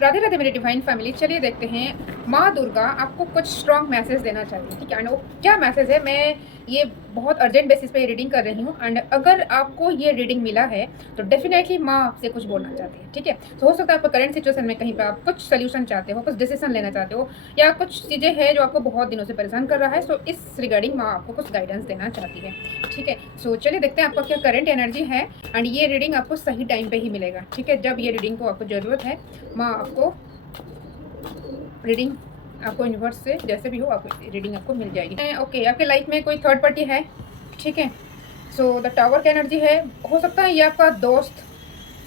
राधे राधे मेरी divine family, चलिए देखते हैं माँ दुर्गा आपको कुछ स्ट्रॉन्ग मैसेज देना चाहती है, ठीक है। एंड वो क्या मैसेज है, मैं ये बहुत अर्जेंट बेसिस पे रीडिंग कर रही हूँ। एंड अगर आपको ये रीडिंग मिला है तो डेफिनेटली माँ आपसे कुछ बोलना चाहती है, ठीक है। तो हो सकता है आपको करंट सिचुएशन में कहीं पर आप कुछ सोल्यूशन चाहते हो, कुछ डिसीजन लेना चाहते हो, या कुछ चीज़ें हैं जो आपको बहुत दिनों से परेशान कर रहा है। सो इस रिगार्डिंग माँ आपको कुछ गाइडेंस देना चाहती है, ठीक है। सो चलिए देखते हैं आपका क्या करंट एनर्जी है। एंड ये रीडिंग आपको सही टाइम पे ही मिलेगा, ठीक है। जब ये रीडिंग को आपको ज़रूरत है, माँ आपको रीडिंग, आपको यूनिवर्स से जैसे भी हो आपको रीडिंग आपको मिल जाएगी। ओके, आपके लाइफ में कोई थर्ड पार्टी है, ठीक है। सो द टावर की एनर्जी है, हो सकता है ये आपका दोस्त,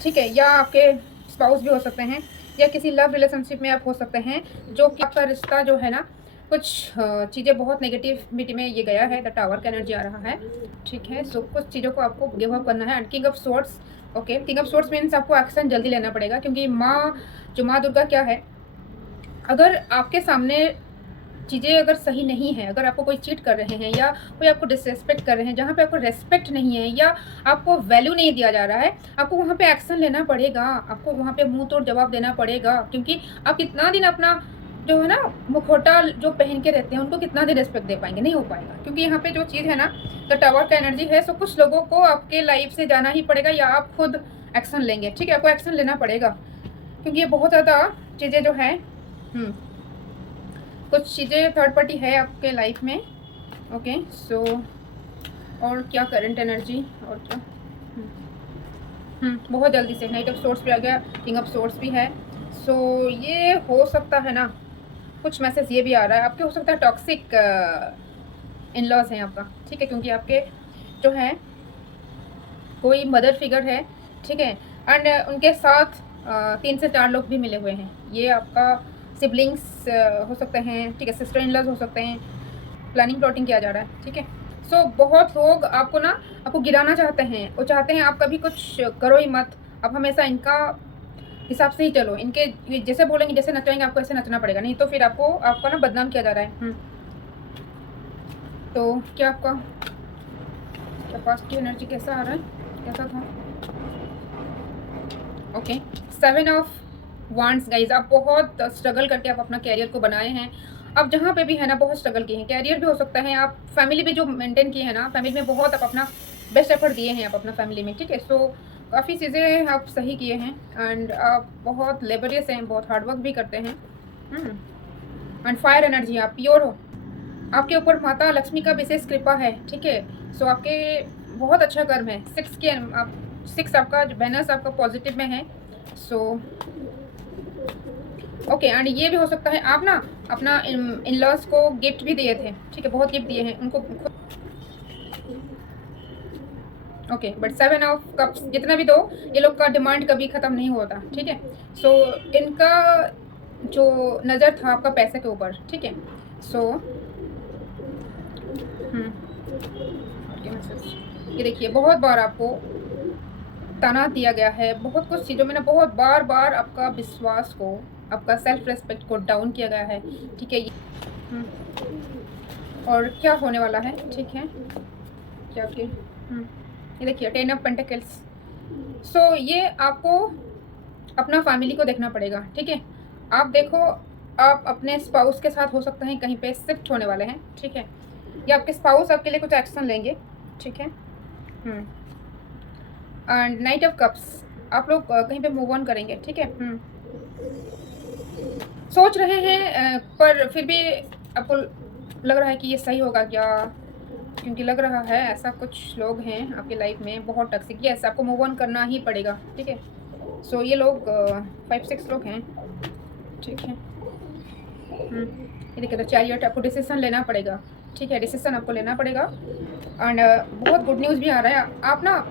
ठीक है, या आपके स्पाउस भी हो सकते हैं, या किसी लव रिलेशनशिप में आप हो सकते हैं, जो कि आपका रिश्ता जो है ना कुछ चीज़ें बहुत नेगेटिविटी में ये गया है। द टावर का एनर्जी आ रहा है, ठीक है। सो कुछ चीज़ों को आपको गिव अप करना है। And king of swords, okay, king of swords means आपको एक्शन जल्दी लेना पड़ेगा, क्योंकि माँ दुर्गा क्या है, अगर आपके सामने चीज़ें अगर सही नहीं है, अगर आपको कोई चीट कर रहे हैं या कोई आपको डिसरेस्पेक्ट कर रहे हैं, जहाँ पे आपको रेस्पेक्ट नहीं है या आपको वैल्यू नहीं दिया जा रहा है, आपको वहाँ पे एक्शन लेना पड़ेगा, आपको वहाँ पे मुंह तोड़ जवाब देना पड़ेगा। क्योंकि आप कितना दिन अपना जो है ना मुखौटा जो पहन के रहते हैं उनको कितना दिन रेस्पेक्ट दे पाएंगे, नहीं हो पाएगा। क्योंकि यहाँ पे जो चीज़ है ना, तो टावर का एनर्जी है। सो कुछ लोगों को आपके लाइफ से जाना ही पड़ेगा, या आप खुद एक्शन लेंगे, ठीक है। आपको एक्शन लेना पड़ेगा, क्योंकि ये बहुत ज़्यादा चीज़ें जो है कुछ चीज़ें थर्ड पार्टी है आपके लाइफ में, ओके। सो और क्या करंट एनर्जी, और क्या बहुत जल्दी से नाइट ऑफ सोर्स पे आ गया, किंग ऑफ सोर्स भी है। सो ये हो सकता है ना, कुछ मैसेज ये भी आ रहा है आपके, हो सकता है टॉक्सिक इन लॉज हैं आपका, ठीक है। क्योंकि आपके जो है कोई मदर फिगर है, ठीक है। एंड उनके साथ 3 से 4 लोग भी मिले हुए हैं। ये आपका सिबलिंग्स हो सकते हैं, ठीक है, सिस्टर इन लॉज हो सकते हैं। प्लानिंग प्लॉटिंग किया जा रहा है, ठीक है। सो बहुत लोग आपको ना आपको गिराना चाहते हैं, वो चाहते हैं आप कभी कुछ करो ही मत, आप हमेशा इनका हिसाब से ही चलो, इनके जैसे बोलेंगे, जैसे नचाएंगे आपको ऐसे नचना पड़ेगा, नहीं तो फिर आपका ना बदनाम किया जा रहा है। तो क्या आपका क्या पास्ट की एनर्जी कैसा आ रहा है, कैसा था, ओके। 7 ऑफ वांड्स गाइज, आप बहुत स्ट्रगल करके आप अपना कैरियर को बनाए हैं। आप जहाँ पे भी है ना बहुत स्ट्रगल किए हैं, कैरियर भी हो सकता है, आप फैमिली भी जो मेंटेन किए हैं ना, फैमिली में बहुत आप अपना बेस्ट एफर्ट दिए हैं आप अपना फैमिली में, ठीक है। सो काफ़ी चीज़ें आप सही किए हैं। एंड आप बहुत लेबरियस हैं, बहुत हार्डवर्क भी करते हैं। एंड फायर एनर्जी, आप प्योर हो, आपके ऊपर माता लक्ष्मी का विशेष कृपा है, ठीक है। सो आपके बहुत अच्छा कर्म है। 6 आपका वेनस आपका पॉजिटिव में है। So okay. एंड ये भी हो सकता है आप ना अपना इन लॉज को गिफ्ट भी दिए थे, ठीक है, बहुत गिफ्ट दिए हैं उनको, ओके। बट 7 ऑफ कप्स जितना भी दो, ये लोग का डिमांड कभी ख़त्म नहीं होता, ठीक है। सो इनका जो नज़र था आपका पैसे के ऊपर, ठीक है। सो ये देखिए, बहुत बार आपको ताना दिया गया है, बहुत कुछ चीज़ों में ना बहुत बार बार आपका विश्वास को, आपका सेल्फ रेस्पेक्ट को डाउन किया गया है, ठीक है। और क्या होने वाला है, ठीक है, क्या कि ये देखिए 10 ऑफ पेंटिकल्स। सो ये आपको अपना फैमिली को देखना पड़ेगा, ठीक है। आप देखो, आप अपने स्पाउस के साथ हो सकते हैं कहीं पे शिफ्ट होने वाले हैं, ठीक है, या आपके स्पाउस आपके लिए कुछ एक्शन लेंगे, ठीक है। एंड नाइट ऑफ कप्स, आप लोग कहीं पे मूव ऑन करेंगे, ठीक है। सोच रहे हैं पर फिर भी आपको लग रहा है कि ये सही होगा क्या, क्योंकि लग रहा है ऐसा कुछ लोग हैं आपकी लाइफ में बहुत टॉक्सिक, यस आपको मूव ऑन करना ही पड़ेगा, ठीक है। सो ये लोग 5-6 लोग हैं, ठीक है। ये देखिए तो चैरियट, आपको डिसीजन लेना पड़ेगा, ठीक है, डिसीजन आपको लेना पड़ेगा। एंड बहुत गुड न्यूज़ भी आ रहा है, आप ना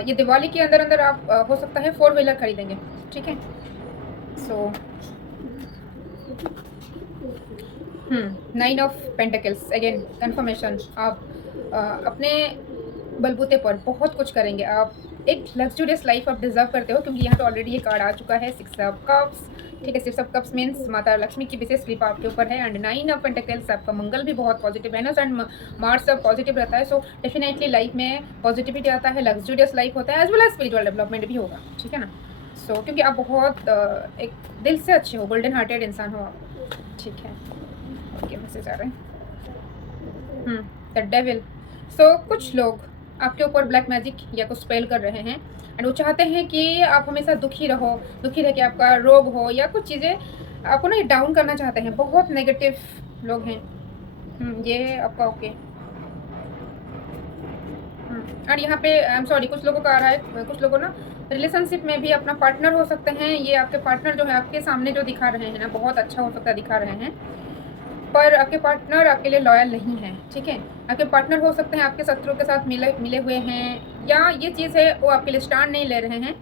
ये दिवाली के अंदर अंदर आप हो सकता है 4 व्हीलर खरीदेंगे, ठीक है। सो 9 ऑफ पेंटिकल्स अगेन कंफर्मेशन, आप अपने बलबूते पर बहुत कुछ करेंगे, आप एक लग्जूरियस लाइफ आप डिजर्व करते हो, क्योंकि यहाँ पे ऑलरेडी ये कार्ड आ चुका है 6 ऑफ कप्स, ठीक है। 6 ऑफ कप्स मीन्स माता लक्ष्मी की विशेष कृपा आपके ऊपर है। एंड 9 ऑफ पेंटिकल्स, आपका मंगल भी बहुत पॉजिटिव है ना, एंड मार्स सब पॉजिटिव रहता है। सो डेफिनेटली लाइफ में पॉजिटिविटी आता है, लग्जूरियस लाइफ होता है, as well as spiritual development भी होगा, ठीक है ना। क्योंकि आप बहुत एक दिल से अच्छे हो, गोल्डन हार्टेड इंसान हो आप, ठीक है। ओके, मैसेज आ रहे हैं। The devil. कुछ लोग आपके ऊपर ब्लैक मैजिक या कुछ स्पेल कर रहे हैं एंड वो चाहते हैं कि आप हमेशा दुखी रहो, दुखी रह के आपका रोग हो या कुछ चीज़ें आपको ना ये डाउन करना चाहते हैं। बहुत नेगेटिव लोग हैं। ये आपका ओके। और यहाँ पे आई एम सॉरी, कुछ लोगों का आ रहा है, कुछ लोगों ना रिलेशनशिप में भी अपना पार्टनर हो सकते हैं। ये आपके पार्टनर जो है आपके सामने जो दिखा रहे हैं ना, बहुत अच्छा हो सकता है दिखा रहे हैं, पर आपके पार्टनर आपके लिए लॉयल नहीं है, ठीक है। आपके पार्टनर हो सकते हैं आपके शत्रु के साथ मिले मिले हुए हैं, या ये चीज़ है वो आपके लिए स्टैंड नहीं ले रहे हैं,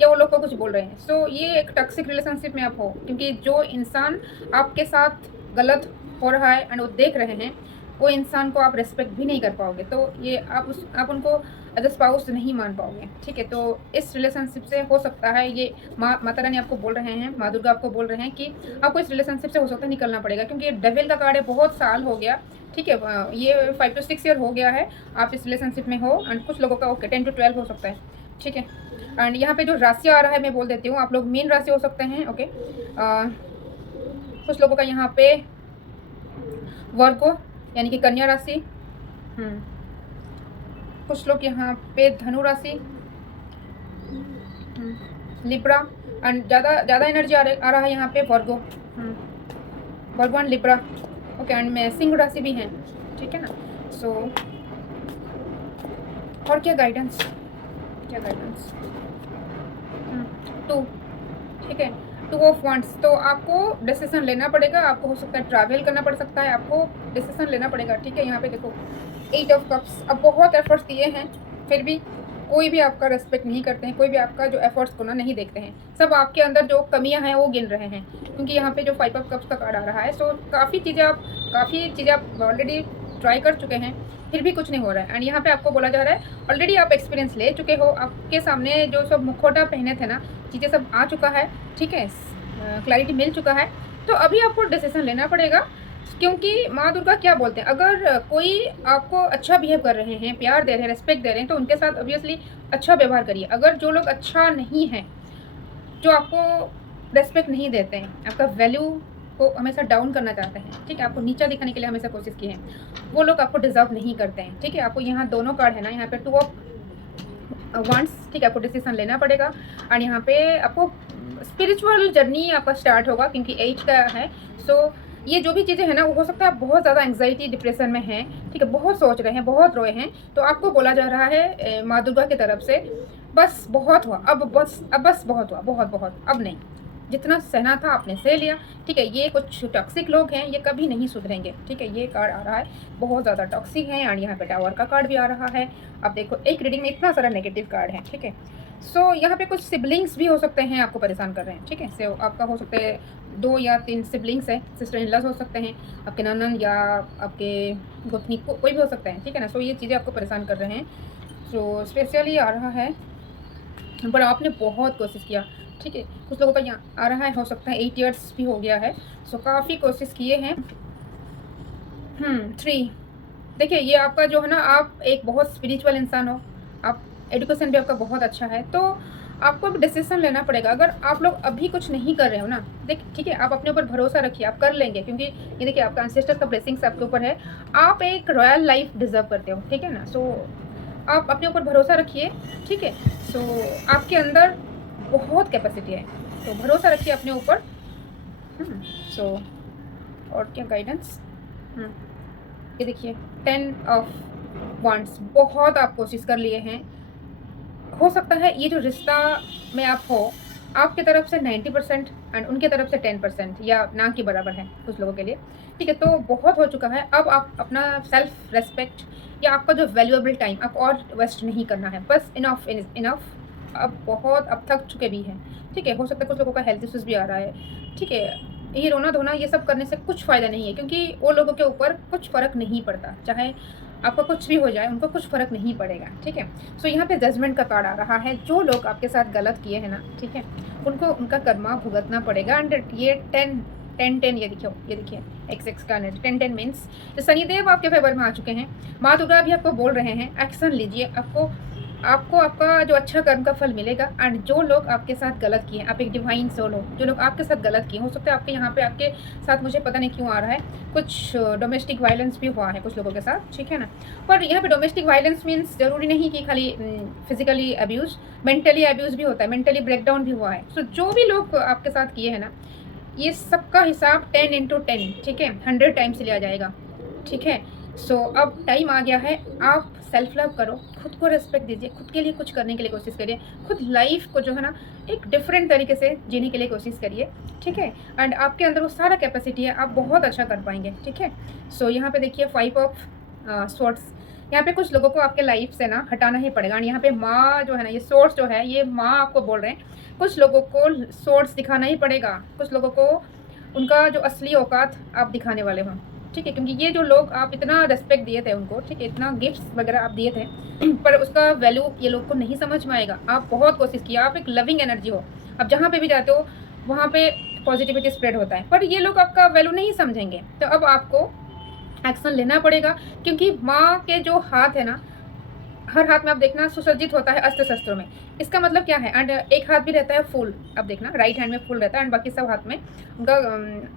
या वो लोग को कुछ बोल रहे हैं। ये एक टॉक्सिक रिलेशनशिप में आप हो, क्योंकि जो इंसान आपके साथ गलत हो रहा है एंड वो देख रहे हैं, वो इंसान को आप रेस्पेक्ट भी नहीं कर पाओगे। तो ये आप उनको एज अ स्पाउस नहीं मान पाओगे, ठीक है। तो इस रिलेशनशिप से हो सकता है, ये माता रानी आपको बोल रहे हैं, माँ दुर्गा आपको बोल रहे हैं कि आपको इस रिलेशनशिप से हो सकता है निकलना पड़ेगा, क्योंकि ये डेविल का कार्ड है, बहुत साल हो गया, ठीक है। ये 5 to 6 ईयर हो गया है आप इस रिलेशनशिप में हो। एंड कुछ लोगों का ओके 10 to 12 हो सकता है, ठीक है। एंड यहाँ पे जो राशि आ रहा है मैं बोल देती हूँ, आप लोग मीन राशि हो सकते हैं, ओके। कुछ लोगों का यहाँ पे वर्गो यानी कि कन्या राशि, कुछ लोग यहाँ पे धनु राशि, लिब्रा एंड ज़्यादा एनर्जी आ रहा है यहाँ पे Virgo, Virgo and Libra, okay. And में सिंह राशि भी है, ठीक है ना। और क्या गाइडेंस, टू, ठीक है, 2 ऑफ वांड्स। तो आपको डिसीजन लेना पड़ेगा, आपको हो सकता है ट्रैवल करना पड़ सकता है, आपको डिसीजन लेना पड़ेगा, ठीक है। यहाँ पे देखो 8 ऑफ कप्स। अब बहुत एफर्ट्स दिए हैं, फिर भी कोई भी आपका रेस्पेक्ट नहीं करते हैं, कोई भी आपका जो एफर्ट्स को ना नहीं देखते हैं, सब आपके अंदर जो कमियां हैं वो गिन रहे हैं, क्योंकि यहाँ पे जो 5 ऑफ कप्स का कार्ड आ रहा है। काफ़ी चीज़ें आप ऑलरेडी ट्राई कर चुके हैं, फिर भी कुछ नहीं हो रहा है। एंड यहाँ पे आपको बोला जा रहा है ऑलरेडी आप एक्सपीरियंस ले चुके हो, आपके सामने जो सब मुखौटा पहने थे ना, चीज़ें सब आ चुका है, ठीक है, क्लैरिटी मिल चुका है। तो अभी आपको डिसीजन लेना पड़ेगा, क्योंकि माँ दुर्गा क्या बोलते हैं, अगर कोई आपको अच्छा बिहेव कर रहे हैं, प्यार दे रहे हैं, रेस्पेक्ट दे रहे हैं, तो उनके साथ ऑब्वियसली अच्छा व्यवहार करिए। अगर जो लोग अच्छा नहीं हैं, जो आपको रेस्पेक्ट नहीं देते हैं, आपका वैल्यू को हमेशा डाउन करना चाहते हैं, ठीक है, आपको नीचा दिखाने के लिए हमेशा कोशिश की है, वो लोग आपको डिजर्व नहीं करते हैं, ठीक है। आपको यहाँ दोनों कार्ड है ना, यहाँ पे 2 ऑफ वांड्स, ठीक है, आपको डिसीजन लेना पड़ेगा। और यहाँ पे आपको स्पिरिचुअल जर्नी आपका स्टार्ट होगा, क्योंकि 8 का है। ये जो भी चीज़ें हैं ना, वो हो सकता है आप बहुत ज़्यादा एंग्जाइटी डिप्रेशन में हैं, ठीक है, बहुत सोच रहे हैं, बहुत रोए हैं, तो आपको बोला जा रहा है माँ दुर्गा की तरफ से, बस बहुत हुआ, अब बस बहुत हुआ, बहुत अब नहीं, जितना सहना था आपने सह लिया, ठीक है। ये कुछ टॉक्सिक लोग हैं, ये कभी नहीं सुधरेंगे, ठीक है। ये कार्ड आ रहा है, बहुत ज़्यादा टॉक्सिक है। और यहाँ पे टावर का कार्ड भी आ रहा है। अब देखो एक रीडिंग में इतना सारा नेगेटिव कार्ड है, ठीक है। यहाँ पे कुछ सिबलिंग्स भी हो सकते हैं आपको परेशान कर रहे हैं, ठीक है। आपका हो सकते हैं 2 या 3 सिबलिंग्स है, सिस्टर इन लॉज हो सकते हैं, आपके ननन या आपके गोतनी, कोई भी हो सकता है, ठीक है ना। ये चीज़ें आपको परेशान कर रहे हैं, स्पेशली आ रहा है, पर आपने बहुत कोशिश किया, ठीक है। कुछ लोगों का यहाँ आ रहा है, हो सकता है 8 ईयर्स भी हो गया है, काफ़ी कोशिश किए हैं। 3, देखिए ये आपका जो है ना, आप एक बहुत स्पिरिचुअल इंसान हो, आप एजुकेशन भी आपका बहुत अच्छा है, तो आपको अब डिसीजन लेना पड़ेगा। अगर आप लोग अभी कुछ नहीं कर रहे हो ना, ठीक है, आप अपने ऊपर भरोसा रखिए, आप कर लेंगे, क्योंकि ये देखिए आपका एंसेस्टर का ब्लेसिंग्स आपके ऊपर है, आप एक रॉयल लाइफ डिजर्व करते हो, ठीक है ना। आप अपने ऊपर भरोसा रखिए, ठीक है। आपके अंदर बहुत कैपेसिटी है, तो भरोसा रखिए अपने ऊपर। और क्या गाइडेंस, ये देखिए 10 ऑफ वांड्स। बहुत आप कोशिश कर लिए हैं, हो सकता है ये जो रिश्ता में आप हो, आपकी तरफ से 90% एंड उनकी तरफ से 10% या ना के बराबर है कुछ लोगों के लिए, ठीक है। तो बहुत हो चुका है, अब आप अपना सेल्फ रेस्पेक्ट या आपका जो वैल्यूएबल टाइम आप और वेस्ट नहीं करना है, बस इनफ। अब थक चुके भी हैं, ठीक है। हो सकता है कुछ लोगों का हेल्थ इश्यूज़ भी आ रहा है, ठीक है। ये रोना धोना ये सब करने से कुछ फ़ायदा नहीं है, क्योंकि वो लोगों के ऊपर कुछ फ़र्क नहीं पड़ता, चाहे आपका कुछ भी हो जाए, उनको कुछ फ़र्क नहीं पड़ेगा, ठीक है। यहाँ पे जजमेंट का कार्ड आ रहा है, जो लोग आपके साथ गलत किए हैं ना, ठीक है, उनको उनका कर्मा भुगतना पड़ेगा। एंड ये 10 ये देखिए XX का 10 मीन्स तो शनिदेव आपके फेवर में आ चुके हैं। माँ दुर्गा भी आपको बोल रहे हैं एक्शन लीजिए, आपको आपको आपका जो अच्छा कर्म का फल मिलेगा। एंड जो लोग आपके साथ गलत किए, आप एक डिवाइन सोल हो, जो लोग आपके साथ गलत किए, हो सकता है आपके यहाँ पे आपके साथ, मुझे पता नहीं क्यों आ रहा है, कुछ डोमेस्टिक वायलेंस भी हुआ है कुछ लोगों के साथ, ठीक है ना। पर यहाँ पे डोमेस्टिक वायलेंस मीन्स ज़रूरी नहीं कि खाली फिजिकली अब्यूज़, मेंटली अब्यूज़ भी होता है, मेंटली ब्रेकडाउन भी हुआ है। सो जो भी लोग आपके साथ किए हैं ना, ये सबका हिसाब 10 × 10, ठीक है, 100 टाइम्स लिया जाएगा, ठीक है। सो अब टाइम आ गया है, आप सेल्फ लव करो, खुद को रिस्पेक्ट दीजिए, खुद के लिए कुछ करने के लिए कोशिश करिए, खुद लाइफ को जो है ना एक डिफरेंट तरीके से जीने के लिए कोशिश करिए, ठीक है। एंड आपके अंदर वो सारा कैपेसिटी है, आप बहुत अच्छा कर पाएंगे, ठीक है। सो यहाँ पे देखिए 5 ऑफ स्वॉर्ड्स, यहाँ पे कुछ लोगों को आपके लाइफ से ना हटाना ही पड़ेगा। यहाँ पे माँ जो है ना, ये सोर्स जो है, ये माँ आपको बोल रहे हैं, कुछ लोगों को सोर्स दिखाना ही पड़ेगा, कुछ लोगों को उनका जो असली औकात आप दिखाने वाले हों, ठीक है। क्योंकि ये जो लोग आप इतना रेस्पेक्ट दिए थे उनको, ठीक है, इतना गिफ्ट्स वगैरह आप दिए थे, पर उसका वैल्यू ये लोग को नहीं समझ में आएगा। आप बहुत कोशिश किया, आप एक लविंग एनर्जी हो, आप जहाँ पे भी जाते हो वहाँ पे पॉजिटिविटी स्प्रेड होता है, पर ये लोग आपका वैल्यू नहीं समझेंगे। तो अब आपको एक्शन लेना पड़ेगा, क्योंकि माँ के जो हाथ है ना, हर हाथ में आप देखना सुसज्जित होता है अस्त्र शस्त्रों में। इसका मतलब क्या है? एंड एक हाथ भी रहता है फूल, आप देखना राइट हैंड में फूल रहता है एंड बाकी सब हाथ में उनका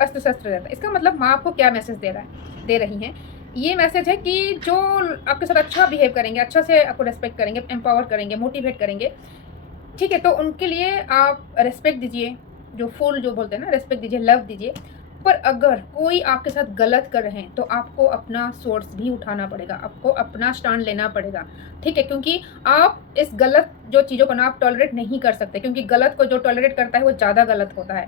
अस्त्र शस्त्र रहता है। इसका मतलब माँ आपको क्या मैसेज दे रही हैं? ये मैसेज है कि जो आपके साथ अच्छा बिहेव करेंगे, अच्छा से आपको रेस्पेक्ट करेंगे, एम्पावर करेंगे, मोटिवेट करेंगे, ठीक है, तो उनके लिए आप रेस्पेक्ट दीजिए, जो फूल जो बोलते हैं ना, रेस्पेक्ट दीजिए, लव दीजिए। पर अगर कोई आपके साथ गलत कर रहे हैं तो आपको अपना सोर्स भी उठाना पड़ेगा, आपको अपना स्टैंड लेना पड़ेगा, ठीक है। क्योंकि आप इस गलत जो चीज़ों को ना आप टॉलरेट नहीं कर सकते, क्योंकि गलत को जो टॉलरेट करता है वो ज़्यादा गलत होता है।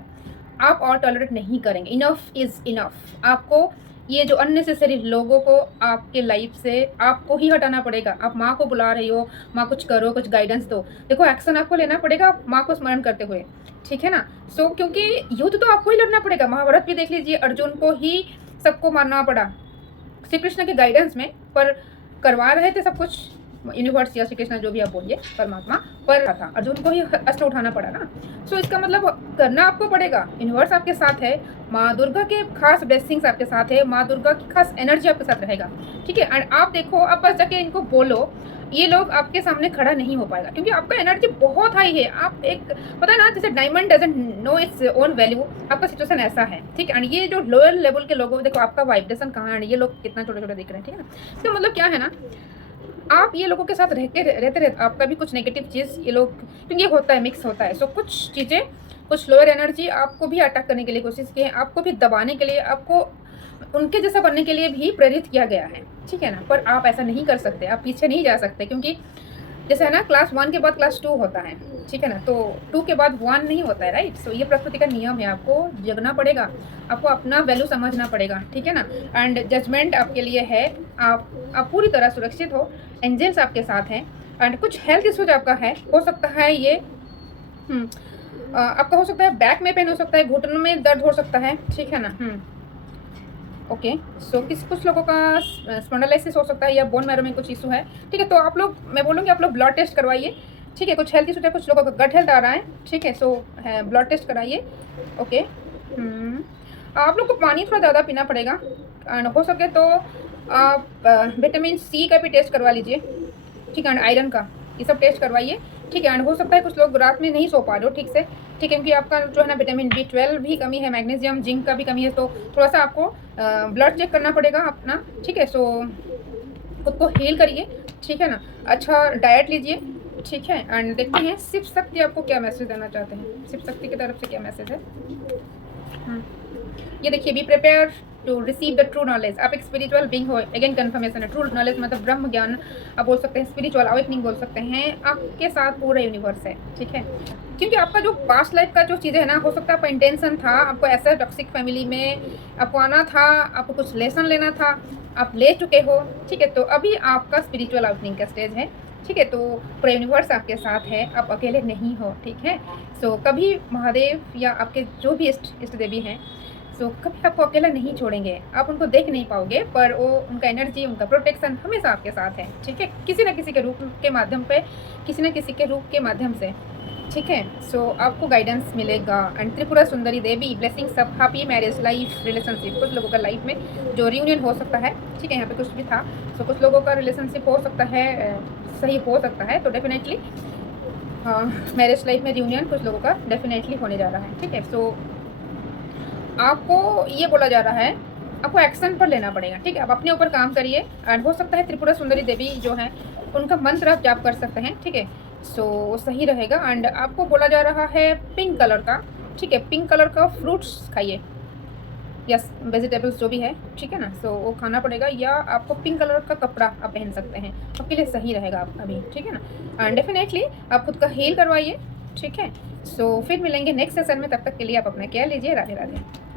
आप और टॉलरेट नहीं करेंगे, इनफ इज़ इनफ। आपको ये जो अननेसेसरी लोगों को आपके लाइफ से आपको ही हटाना पड़ेगा। आप माँ को बुला रही हो, माँ कुछ करो, कुछ गाइडेंस दो, देखो एक्शन आपको लेना पड़ेगा माँ को स्मरण करते हुए, ठीक है ना। सो क्योंकि युद्ध तो आपको ही लड़ना पड़ेगा। महाभारत भी देख लीजिए, अर्जुन को ही सबको मारना पड़ा श्री कृष्ण के गाइडेंस में, पर करवा रहे थे सब कुछ यूनिवर्स या श्री कृष्ण जो भी आप बोलिए, परमात्मा, पर था अर्जुन को ही अस्त्र उठाना पड़ा ना। सो इसका मतलब करना आपको पड़ेगा। यूनिवर्स आपके साथ है, माँ दुर्गा के खास ब्लेसिंग्स आपके साथ है, माँ दुर्गा की खास एनर्जी आपके साथ रहेगा, ठीक है। एंड आप देखो, आप बस जाके इनको बोलो, ये लोग आपके सामने खड़ा नहीं हो पाएगा, क्योंकि आपका एनर्जी बहुत हाई है। आप एक पता है ना, जैसे diamond doesn't know its own value, आपका सिचुएशन ऐसा है, ठीक है। एंड ये जो लोअर लेवल के लोगों, देखो आपका वाइब्रेशन कहाँ है, ये लोग कितना छोटे छोटे दिख रहे हैं, ठीक है ना। इसका मतलब क्या है ना, आप ये लोगों के साथ रहते आपका भी कुछ नेगेटिव चीज़ ये लोग, क्योंकि ये होता है, मिक्स होता है। सो कुछ चीज़ें, कुछ लोअर एनर्जी आपको भी अटैक करने के लिए कोशिश की है, आपको भी दबाने के लिए, आपको उनके जैसा बनने के लिए भी प्रेरित किया गया है, ठीक है ना। पर आप ऐसा नहीं कर सकते, आप पीछे नहीं जा सकते, क्योंकि जैसे है ना, क्लास 1 के बाद क्लास 2 होता है, ठीक है ना, तो 2 के बाद 1 नहीं होता है, राइट। सो ये प्रकृति का नियम है, आपको जगना पड़ेगा, आपको अपना वैल्यू समझना पड़ेगा, ठीक है ना। एंड जजमेंट आपके लिए है, आप पूरी तरह सुरक्षित हो, एंजल्स आपके साथ हैं। एंड कुछ हेल्थ इशूज आपका है, हो सकता है ये आपका हो सकता है बैक में पेन हो सकता है, घुटनों में दर्द हो सकता है, ठीक है ना। ओके। सो कुछ लोगों का स्पॉन्डिलोसिस हो सकता है, या बोन मैरो में कुछ इशू है, ठीक है। तो आप लोग, मैं बोलूँगी आप लोग ब्लड टेस्ट करवाइए, ठीक है। कुछ हेल्थ इशू है, कुछ लोगों का गट हेल्थ आ रहा है, ठीक है। सो ब्लड टेस्ट कराइए, ओके। आप लोग को पानी थोड़ा ज़्यादा पीना पड़ेगा, एंड हो सके तो आप विटामिन सी का भी टेस्ट करवा लीजिए, ठीक है। एंड आयरन का, ये सब टेस्ट करवाइए, ठीक है। एंड हो सकता है कुछ लोग रात में नहीं सो पा रहे हो ठीक से, ठीक है, क्योंकि आपका जो है ना विटामिन B12 भी कमी है, मैग्नीशियम जिंक का भी कमी है, तो थोड़ा सा आपको ब्लड चेक करना पड़ेगा अपना, ठीक है। सो खुद को हील करिए, ठीक है ना, अच्छा डाइट लीजिए, ठीक है। एंड देखते हैं शिव शक्ति आपको क्या मैसेज देना चाहते हैं, शिव शक्ति की तरफ से क्या मैसेज है। ये देखिए, be prepare to receive the true knowledge. आप एक स्पिरिचुअल बीइंग हो, अगेन कन्फर्मेशन है। ट्रू नॉलेज मतलब ब्रह्म ज्ञान आप बोल सकते हैं, स्पिरिचुअल अवेकनिंग बोल सकते हैं, आपके साथ पूरा यूनिवर्स है, ठीक है। क्योंकि आपका जो पास्ट लाइफ का जो चीज़ें है ना, हो सकता है आपका इंटेंशन था, आपको ऐसा टॉक्सिक फैमिली में आपको आना था, आपको कुछ लेसन लेना था, आप ले चुके हो, ठीक है। तो अभी आपका स्पिरिचुअल अवेकनिंग का स्टेज है, ठीक है। तो पूरा यूनिवर्स आपके साथ है, आप अकेले नहीं हो, ठीक है। सो कभी महादेव या आपके जो भी इष्ट देवी हैं, सो कभी आपको अकेला नहीं छोड़ेंगे। आप उनको देख नहीं पाओगे, पर वो उनका एनर्जी, उनका प्रोटेक्शन हमेशा आपके साथ है, ठीक है। किसी न किसी के रूप के माध्यम पे, किसी न किसी के रूप के माध्यम से, ठीक है। सो आपको गाइडेंस मिलेगा and Tripura Sundari Devi blessing सब हैप्पी मैरिज लाइफ रिलेशनशिप। कुछ लोगों का लाइफ में जो रियूनियन हो सकता है, ठीक है, यहाँ पे कुछ भी था। सो कुछ लोगों का रिलेशनशिप हो सकता है, सही हो सकता है। तो डेफिनेटली मैरिज लाइफ में रियूनियन कुछ लोगों का डेफिनेटली होने जा रहा है, ठीक है। सो आपको ये बोला जा रहा है, आपको एक्शन पर लेना पड़ेगा, ठीक है। आप अपने ऊपर काम करिए एंड हो सकता है त्रिपुरा सुंदरी देवी जो है उनका मंत्र आप जाप कर सकते हैं, ठीक है। सो वो सही रहेगा। एंड आपको बोला जा रहा है पिंक कलर का, ठीक है, पिंक कलर का फ्रूट्स खाइए या वेजिटेबल्स जो भी है, ठीक है ना। सो वो खाना पड़ेगा, या आपको पिंक कलर का कपड़ा आप पहन सकते हैं, आपके लिए सही रहेगा आप अभी, ठीक है ना। एंड डेफिनेटली आप खुद का हील करवाइए, ठीक है। सो फिर मिलेंगे नेक्स्ट सेशन में, तब तक के लिए आप अपना केयर लीजिए। राधे राधे।